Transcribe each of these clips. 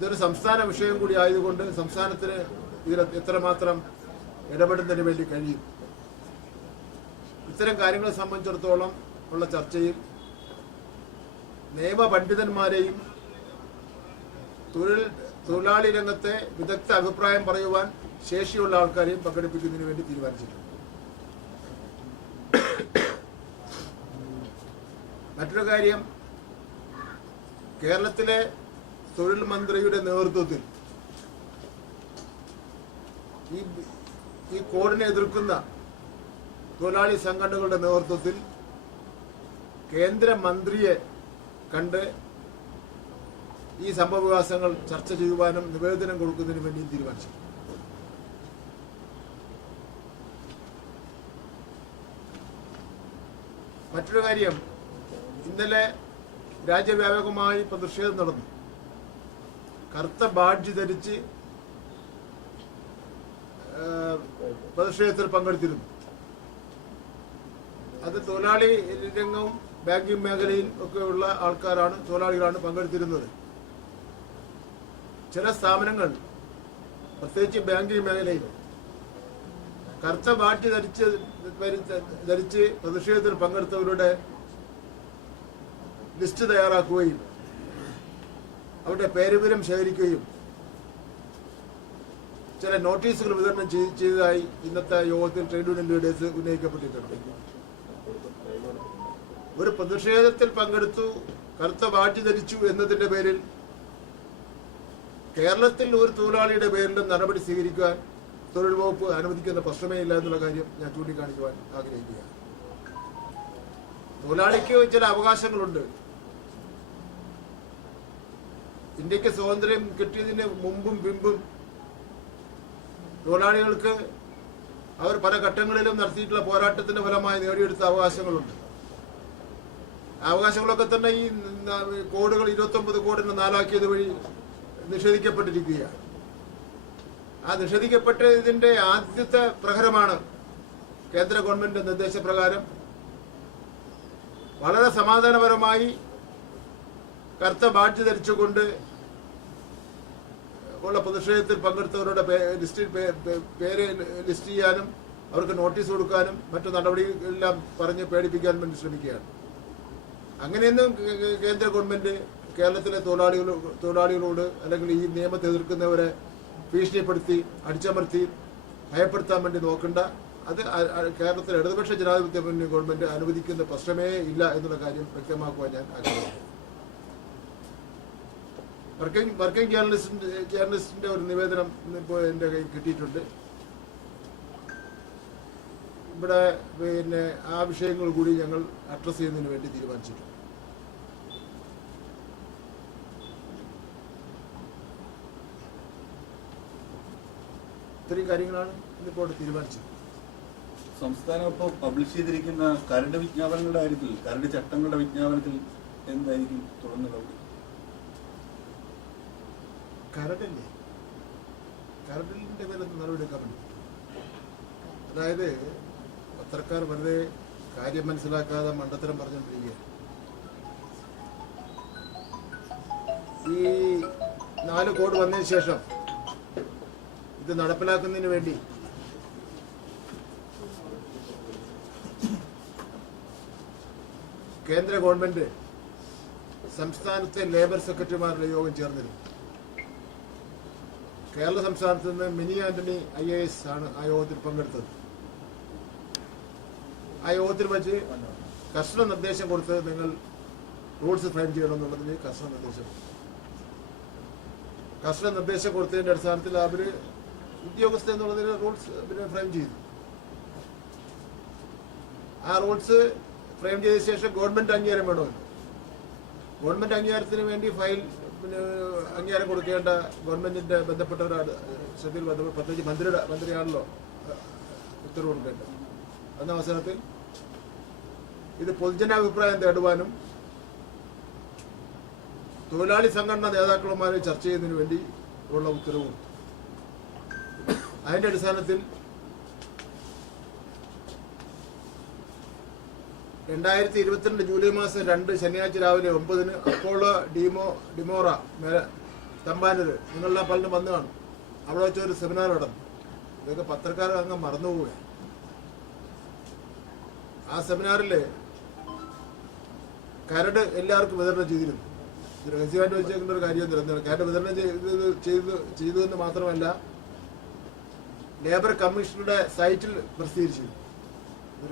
ഇതൊരു സംസ്ഥാന വിഷയം കൂടി ആയതുകൊണ്ട് സംസ്ഥാനത്തിന് ഇതിൽ എത്രമാത്രം ഇടപെടുന്നതിന് വേണ്ടി കഴിയും? ഇത്തരം കാര്യങ്ങളെ സംബന്ധിച്ചിടത്തോളം ഉള്ള ചർച്ചയിൽ നിയമപണ്ഡിതന്മാരെയും തൊഴിൽ തൊഴിലാളി രംഗത്തെ വിദഗ്ധ അഭിപ്രായം പറയുവാൻ ശേഷിയുള്ള ആൾക്കാരെയും പങ്കെടുപ്പിക്കുന്നതിന് വേണ്ടി തീരുമാനിച്ചിട്ടുണ്ട്. മറ്റൊരു കാര്യം കേരളത്തിലെ തൊഴിൽ മന്ത്രിയുടെ നേതൃത്വത്തിൽ ഈ ഈ കോഡിനെ എതിർക്കുന്ന തൊഴിലാളി സംഘടനകളുടെ നേതൃത്വത്തിൽ കേന്ദ്രമന്ത്രിയെ കണ്ട് ഈ സംഭവവികാസങ്ങൾ ചർച്ച ചെയ്യുവാനും നിവേദനം കൊടുക്കുന്നതിന് വേണ്ടിയും തീരുമാനിച്ചു. മറ്റൊരു കാര്യം ഇന്നലെ രാജ്യവ്യാപകമായി പ്രതിഷേധം നടന്നു. കറുത്ത ബാഡ്ജ് ധരിച്ച് പ്രതിഷേധത്തിൽ പങ്കെടുത്തിരുന്നു. അത് തൊഴിലാളി രംഗവും ബാങ്കിങ് മേഖലയിൽ ഒക്കെ ഉള്ള ആൾക്കാരാണ് തൊഴിലാളികളാണ് പങ്കെടുത്തിരുന്നത്. ചില സ്ഥാപനങ്ങൾ പ്രത്യേകിച്ച് ബാങ്കിങ് മേഖലയിൽ കറുത്ത ബാഡ്ജ് ധരിച്ച് ധരിച്ച് പ്രതിഷേധത്തിൽ പങ്കെടുത്തവരുടെ ലിസ്റ്റ് തയ്യാറാക്കുകയും അവരുടെ പേരുവിവരം ശേഖരിക്കുകയും ചില നോട്ടീസുകൾ വിതരണം ചെയ്- ചെയ്തതായി ഇന്നത്തെ യോഗത്തിൽ ട്രേഡ് യൂണിയൻ ലീഡേഴ്സ് ഉന്നയിക്കപ്പെട്ടിട്ടുണ്ട്. ഒരു പ്രതിഷേധത്തിൽ പങ്കെടുത്തു കറുത്ത ബാഡ്ജ് ധരിച്ചു എന്നതിന്റെ പേരിൽ കേരളത്തിൽ ഒരു തൊഴിലാളിയുടെ പേരിലും നടപടി സ്വീകരിക്കാൻ തൊഴിൽ വകുപ്പ് അനുവദിക്കുന്ന പ്രശ്നമേ ഇല്ല എന്നുള്ള കാര്യം ഞാൻ ചൂണ്ടിക്കാണിക്കുവാൻ ആഗ്രഹിക്കുകയാണ്. തൊഴിലാളിക്ക് ചില അവകാശങ്ങളുണ്ട്. ഇന്ത്യയ്ക്ക് സ്വാതന്ത്ര്യം കിട്ടിയതിന് മുമ്പും പിമ്പും തൊഴിലാളികൾക്ക് അവർ പല ഘട്ടങ്ങളിലും നടത്തിയിട്ടുള്ള പോരാട്ടത്തിന്റെ ഫലമായി നേടിയെടുത്ത അവകാശങ്ങളുണ്ട്. അവകാശങ്ങളൊക്കെ തന്നെ ഈ കോഡുകൾ ഇരുപത്തൊമ്പത് കോഡിന് നാലാക്കിയത് വഴി നിഷേധിക്കപ്പെട്ടിരിക്കുകയാണ്. ആ നിഷേധിക്കപ്പെട്ടതിന്റെ ആദ്യത്തെ പ്രഹരമാണ് കേന്ദ്ര ഗവൺമെന്റ് നിർദ്ദേശപ്രകാരം വളരെ സമാധാനപരമായി കറുത്ത ബാഡ്ജ് ധരിച്ചുകൊണ്ട് ഉള്ള പ്രതിഷേധത്തിൽ പങ്കെടുത്തവരുടെ ലിസ്റ്റിൽ പേര് ലിസ്റ്റ് ചെയ്യാനും അവർക്ക് നോട്ടീസ് കൊടുക്കാനും മറ്റു നടപടികളെല്ലാം പറഞ്ഞ് പേടിപ്പിക്കാൻ വേണ്ടി ശ്രമിക്കുകയാണ്. അങ്ങനെയൊന്നും കേന്ദ്ര ഗവൺമെന്റ് കേരളത്തിലെ തൊഴിലാളികളോ തൊഴിലാളികളോട് അല്ലെങ്കിൽ ഈ നിയമത്തെ എതിർക്കുന്നവരെ ഭീഷണിപ്പെടുത്തി അടിച്ചമർത്തി ഭയപ്പെടുത്താൻ വേണ്ടി നോക്കണ്ട. അത് കേരളത്തിലെ ഇടതുപക്ഷ ജനാധിപത്യ മുന്നണി ഗവൺമെന്റ് അനുവദിക്കുന്ന പ്രശ്നമേ ഇല്ല എന്നുള്ള കാര്യം വ്യക്തമാക്കുവാൻ ഞാൻ ആഗ്രഹിക്കുന്നു. വർക്കിംഗ് വർക്കിംഗ് ജേർണലിസ്റ്റിന്റെ ജേർണലിസ്റ്റിന്റെ ഒരു നിവേദനം ഇപ്പോൾ എന്റെ കയ്യിൽ കിട്ടിയിട്ടുണ്ട്. ഇവിടെ പിന്നെ ആ വിഷയങ്ങൾ കൂടി ഞങ്ങൾ അഡ്രസ് ചെയ്യുന്നതിന് വേണ്ടി തീരുമാനിച്ചിട്ടുണ്ട്. ഇത്രയും കാര്യങ്ങളാണ് ഇന്നിപ്പോൾ ഇവിടെ തീരുമാനിച്ചത്. സംസ്ഥാനം ഇപ്പോൾ പബ്ലിഷ് ചെയ്തിരിക്കുന്ന കരട് വിജ്ഞാപനങ്ങളുടെ കാര്യത്തിൽ കരട് ചട്ടങ്ങളുടെ വിജ്ഞാപനത്തിൽ എന്തായിരിക്കും തുടർന്ന് നടപടി കരടില്ലേ? കരടിന്റെ പേരൊന്നും നടപടിയെടുക്കാൻ വേണ്ടി. അതായത് പത്രക്കാർ വെറുതെ കാര്യം മനസ്സിലാക്കാതെ മണ്ടത്തരം പറഞ്ഞുകൊണ്ടിരിക്കുക ഈ നാല് കോഡ് വന്നതിന് ശേഷം ഇത് നടപ്പിലാക്കുന്നതിന് വേണ്ടി കേന്ദ്ര ഗവൺമെന്റ് സംസ്ഥാനത്തെ ലേബർ സെക്രട്ടറിമാരുടെ യോഗം ചേർന്നിരുന്നു. കേരള സംസ്ഥാനത്ത് നിന്ന് Mini Antony I A S ആണ് ആ യോഗത്തിൽ പങ്കെടുത്തത്. ആ യോഗത്തിൽ വെച്ച് കർശന നിർദ്ദേശം കൊടുത്തത് നിങ്ങൾ റൂൾസ് ഫ്രെയിം ചെയ്യണമെന്നുള്ളതിന് കർശന നിർദ്ദേശം കർശന നിർദ്ദേശം കൊടുത്തതിന്റെ അടിസ്ഥാനത്തിൽ അവർ ഉദ്യോഗസ്ഥ എന്നുള്ളതിന് റൂൾസ് പിന്നെ ഫ്രെയിം ചെയ്തു. ആ റൂൾസ് ഫ്രെയിം ചെയ്ത ശേഷം ഗവൺമെന്റ് അംഗീകാരം വേണമല്ലോ. ഗവൺമെന്റ് അംഗീകാരത്തിന് വേണ്ടി ഫയൽ അംഗീകാരം കൊടുക്കേണ്ട ഗവൺമെന്റിന്റെ ബന്ധപ്പെട്ടവരാണ് ശ്രദ്ധയിൽ പ്രത്യേകിച്ച് മന്ത്രിയുടെ മന്ത്രിയാണല്ലോ ഉത്തരവ് കൊടുക്കേണ്ടത്. എന്ന അവസരത്തിൽ ഇത് പൊതുജനാഭിപ്രായം തേടുവാനും തൊഴിലാളി സംഘടനാ നേതാക്കളുമായി ചർച്ച ചെയ്യുന്നതിന് വേണ്ടി ഉള്ള ഉത്തരവും. അതിന്റെ അടിസ്ഥാനത്തിൽ രണ്ടായിരത്തി ഇരുപത്തിരണ്ട് ജൂലൈ മാസം രണ്ട് ശനിയാഴ്ച രാവിലെ ഒമ്പതിന് അപ്പോളോ ഡിമോ ഡിമോറ തമ്പാനൂർ നിങ്ങളെല്ലാം പലരും വന്നു കാണും. അവിടെ വെച്ച് ഒരു സെമിനാർ നടന്നു. ഇതൊക്കെ പത്രക്കാർ അങ്ങ് മറന്നുപോവുക ആ സെമിനാറിൽ കരട് എല്ലാവർക്കും വിതരണം ചെയ്തിരുന്നു. രഹസ്യമായിട്ട് വെച്ചേക്കുന്ന ഒരു കാര്യം തരുന്നത് കരട് വിതരണം ചെയ്ത് ചെയ്തു എന്ന് മാത്രമല്ല ലേബർ കമ്മീഷണറുടെ സൈറ്റിൽ പ്രസിദ്ധീകരിച്ചു ഇത്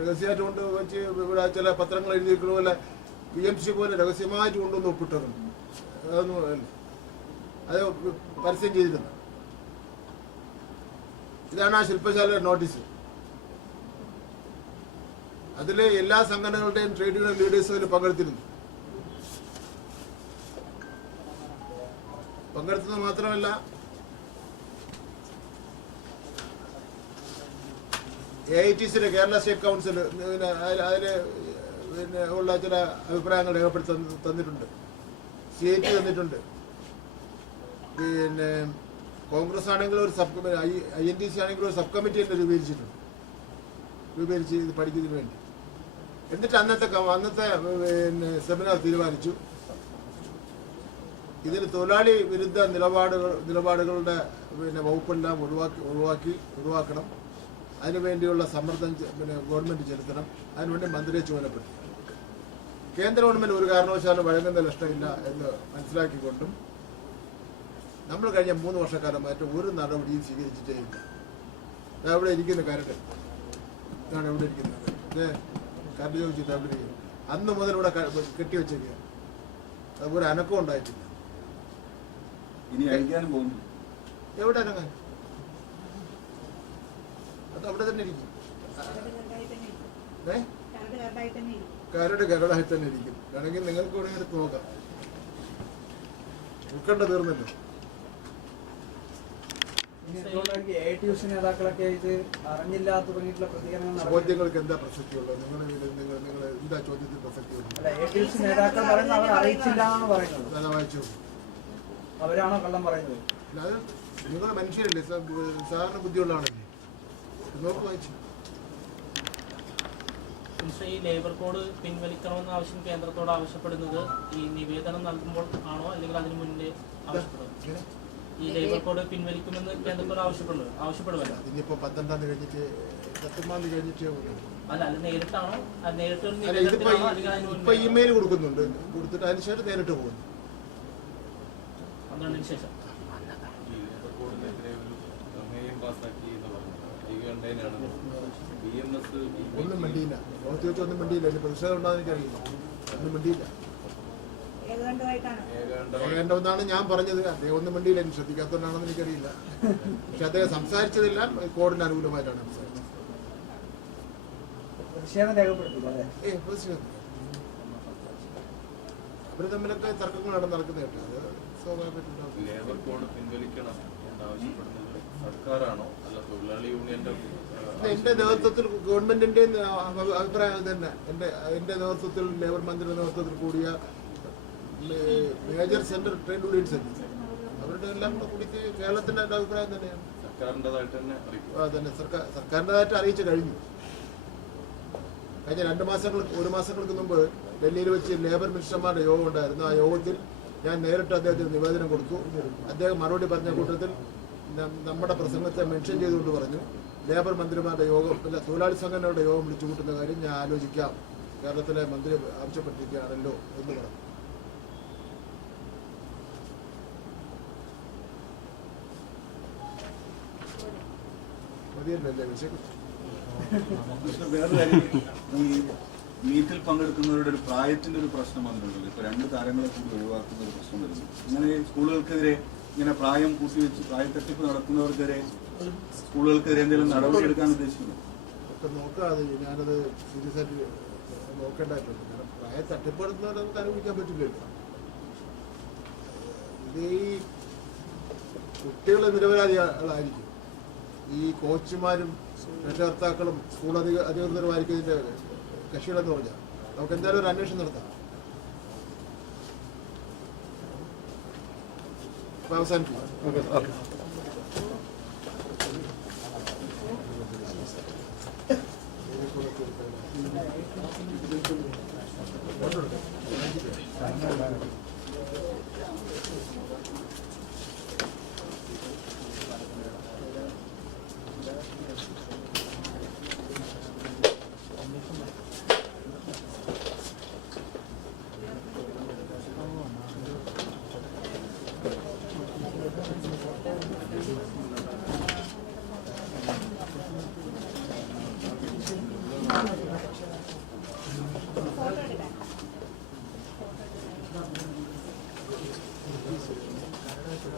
രഹസ്യമായിട്ട് കൊണ്ട് വെച്ച് ഇവിടെ ചില പത്രങ്ങൾ എഴുതിയിരിക്കുന്ന പോലെ പി എം സി പോലെ രഹസ്യമായിട്ട് കൊണ്ടുവന്ന് ഒപ്പിട്ടതും അതൊന്നും. അത് പരസ്യം ചെയ്തിരുന്നു. ഇതാണ് ആ ശില്പശാലയുടെ നോട്ടീസ് അതിലെ എല്ലാ സംഘടനകളുടെയും ട്രേഡ് യൂണിയൻ ലീഡേഴ്സ് അതിൽ പങ്കെടുത്തിരുന്നു. പങ്കെടുത്തത് മാത്രമല്ല A I T Kerala state council പിന്നെ അതിൽ പിന്നെ ഉള്ള ചില അഭിപ്രായങ്ങൾ രേഖപ്പെടുത്തി തന്നിട്ടുണ്ട്. സി ഐ ടി തന്നിട്ടുണ്ട്. പിന്നെ കോൺഗ്രസ് ആണെങ്കിൽ ഒരു സബ് കമ്മി ഐ എൻ ടി സി ആണെങ്കിൽ ഒരു സബ് കമ്മിറ്റി തന്നെ രൂപീകരിച്ചിട്ടുണ്ട്. രൂപീകരിച്ച് ഇത് പഠിക്കുന്നതിന് വേണ്ടി. എന്നിട്ട് അന്നത്തെ അന്നത്തെ പിന്നെ സെമിനാർ തീരുമാനിച്ചു. ഇതിൽ തൊഴിലാളി വിരുദ്ധ നിലപാടുകൾ നിലപാടുകളുടെ പിന്നെ വകുപ്പെല്ലാം ഒഴിവാക്കി ഒഴിവാക്കി ഒഴിവാക്കണം. അതിനുവേണ്ടിയുള്ള സമ്മർദ്ദം പിന്നെ ഗവൺമെന്റ് ചെലുത്തണം. അതിനുവേണ്ടി മന്ത്രിയെ ചുമതലപ്പെടുത്തി കേന്ദ്ര ഗവൺമെന്റ് ഒരു കാരണവശാലും വഴങ്ങുന്ന ലക്ഷണമില്ല എന്ന് മനസ്സിലാക്കിക്കൊണ്ടും നമ്മൾ കഴിഞ്ഞ മൂന്ന് വർഷക്കാലമായിട്ട് ഒരു നടപടിയും സ്വീകരിച്ചിട്ടേ ഇല്ല. ദാ ഇവിടെ ഇരിക്കുന്ന കരട്. ഇതാണ് ഇവിടെ ഇരിക്കുന്നത് ഇത് കരട് ചോദിച്ചിട്ട് അവിടെ ഇരിക്കുന്നു. അന്ന് മുതൽ ഇവിടെ കെട്ടിവെച്ചിരിക്കുക അതൊരു ഒരു അനക്കം ഉണ്ടായിട്ടില്ല. ഇനി അഴിക്കാനും പോകുന്നു എവിടെ അനങ്ങാൻ? അത് അവിടെ തന്നെ ഇരിക്കും. ഏ? കരട് കരടായി തന്നെ ഇരിക്കും. വേണമെങ്കിൽ നിങ്ങൾക്ക് ഇവിടെ എടുത്ത് നോക്കാം. ഉൾക്കണ്ട തീർന്നല്ലോ? ചോദ്യങ്ങൾക്ക് എന്താ പ്രസക്തിയുള്ളത്? നിങ്ങൾ നിങ്ങൾ നിങ്ങൾ എന്താ ചോദ്യത്തിൽ പ്രസക്തിയുള്ളത്? വായിച്ചു. അവരാണോ കള്ളം പറയുന്നത്? നിങ്ങൾ മനുഷ്യരല്ലേ? സാധാരണ ബുദ്ധിയുള്ളതാണല്ലേ ഈ ലേബർ കോഡ് പിൻവലിക്കണമെന്ന ആവശ്യം കേന്ദ്രത്തോട് ആവശ്യപ്പെടുന്നത് ഈ നിവേദനം നൽകുമ്പോൾ ആണോ? അല്ലെങ്കിൽ അതിന് മുന്നേ ആവശ്യപ്പെടുന്നത് ഈ ലേബർ കോഡ് പിൻവലിക്കുമെന്ന് കേന്ദ്രത്തോട് ആവശ്യപ്പെടുന്നത് ആവശ്യപ്പെടുമല്ലോ. ഇനിയിപ്പോ പന്ത്രണ്ടാം തീയതി കഴിഞ്ഞിട്ട് തീയതി കഴിഞ്ഞിട്ട്. അല്ല അത് നേരിട്ടാണോ? അത് നേരിട്ട് ഇപ്പൊ ഇമെയിൽ കൊടുക്കുന്നുണ്ട്. കൊടുത്തിട്ട് അതിനുശേഷം നേരിട്ട് പോകുന്നു. പന്ത്രണ്ടിന് ശേഷം ഈ കോഡിനെതിരെ ഒരു പ്രമേയം പാസാക്കി എന്ന് പറഞ്ഞു ഐകണ്ടേനാണ് ബി എം എസ് ഒന്നും മിണ്ടിയില്ല. വെച്ച് ഒന്നും മിണ്ടിയില്ല. അതിന് പ്രതിഷേധം ഉണ്ടാകുന്ന എനിക്കറിയില്ല. ഒന്നും മിണ്ടിയില്ല. ഞാൻ പറഞ്ഞത്. അദ്ദേഹം ഒന്നും മിണ്ടിയില്ല. എനിക്ക് ശ്രദ്ധിക്കാത്തതുകൊണ്ടാണെന്ന് എനിക്കറിയില്ല. പക്ഷെ അദ്ദേഹം സംസാരിച്ചതെല്ലാം കോടിന് അനുകൂലമായിട്ടാണ് സംസാരിച്ചത്. പ്രതിഷേധം ഏ പ്രതിഷേധം. അവർ തമ്മിലൊക്കെ തർക്കങ്ങളാണ് നടക്കുന്നത് കേട്ടോ. അത് സ്വാഭാവികമായിട്ടുണ്ടാവും. Labour code പിൻവലിക്കണം എന്നാവശ്യപ്പെടുന്നത് സർക്കാരാണോ? അല്ല തൊഴിലാളി യൂണിയന്റെ എന്റെ നേതൃത്വത്തിൽ ഗവൺമെന്റിന്റെ അഭി- അഭിപ്രായം തന്നെ. എന്റെ എന്റെ നേതൃത്വത്തിൽ ലേബർ മന്ത്രിയുടെ നേതൃത്വത്തിൽ കൂടിയ മേജർ സെന്റർ ട്രേഡ് യൂണിയൻസ് ഉണ്ട് അവരുടെ എല്ലാം കൂടെ കൂടി കേരളത്തിന്റെ അഭിപ്രായം തന്നെയാണ്. തന്നെ സർക്കാർ സർക്കാരിന്റെതായിട്ട് അറിയിച്ചു കഴിഞ്ഞു. കഴിഞ്ഞ രണ്ട് മാസങ്ങൾക്ക് ഒരു മാസങ്ങൾക്ക് മുമ്പ് ഡൽഹിയിൽ വെച്ച് ലേബർ മിനിസ്റ്റർമാരുടെ യോഗം ഉണ്ടായിരുന്നു. ആ യോഗത്തിൽ ഞാൻ നേരിട്ട് അദ്ദേഹത്തിന് നിവേദനം കൊടുത്തു. അദ്ദേഹം മറുപടി പറഞ്ഞ കൂട്ടത്തിൽ നമ്മുടെ പ്രസംഗത്തെ മെൻഷൻ ചെയ്തുകൊണ്ട് പറഞ്ഞു. ലേബർ മന്ത്രിമാരുടെ യോഗം അല്ല തൊഴിലാളി സംഘടനകളുടെ യോഗം വിളിച്ചു കൂട്ടുന്ന കാര്യം ഞാൻ ആലോചിക്കാം. കേരളത്തിലെ മന്ത്രി ആവശ്യപ്പെട്ടിരിക്കുകയാണല്ലോ എന്ന് പറഞ്ഞു മതിയല്ലോ മീറ്റിൽ പങ്കെടുക്കുന്നവരുടെ ഒരു പ്രായത്തിന്റെ ഒരു പ്രശ്നം വന്നിട്ടുണ്ട്. ഇപ്പൊ രണ്ട് താരങ്ങളെ കൂടി ഒഴിവാക്കുന്ന ഒരു പ്രശ്നം വരുന്നു. ഇങ്ങനെ സ്കൂളുകൾക്കെതിരെ ഇങ്ങനെ പ്രായം കൂട്ടിവെച്ച് പ്രായത്തട്ടിപ്പ് നടത്തുന്നവർക്കെതിരെ സ്കൂളുകൾക്കെതിരെ എന്തെങ്കിലും നടപടി എടുക്കാൻ ഉദ്ദേശിക്കുന്നു? ഒക്കെ നോക്കാതെ ഞാനത് സീരിയസ് ആയിട്ട് നോക്കേണ്ടതായിട്ടുണ്ട്. കാരണം പ്രായ തട്ടിപ്പെടുത്തുന്നവരെ നമുക്ക് അനുഭവിക്കാൻ പറ്റില്ലല്ലോ. ഇത് ഈ കുട്ടികൾ നിരപരാധികളായിരിക്കും. ഈ കോച്ചുമാരും രക്ഷകർത്താക്കളും സ്കൂൾ അധിക അധികൃതരുമായിരിക്കും ഇതിന്റെ കക്ഷികളെന്ന് പറഞ്ഞാൽ. നമുക്ക് എന്തായാലും ഒരു അന്വേഷണം നടത്താം. അപ്പൊ അവസാനിപ്പിക്കും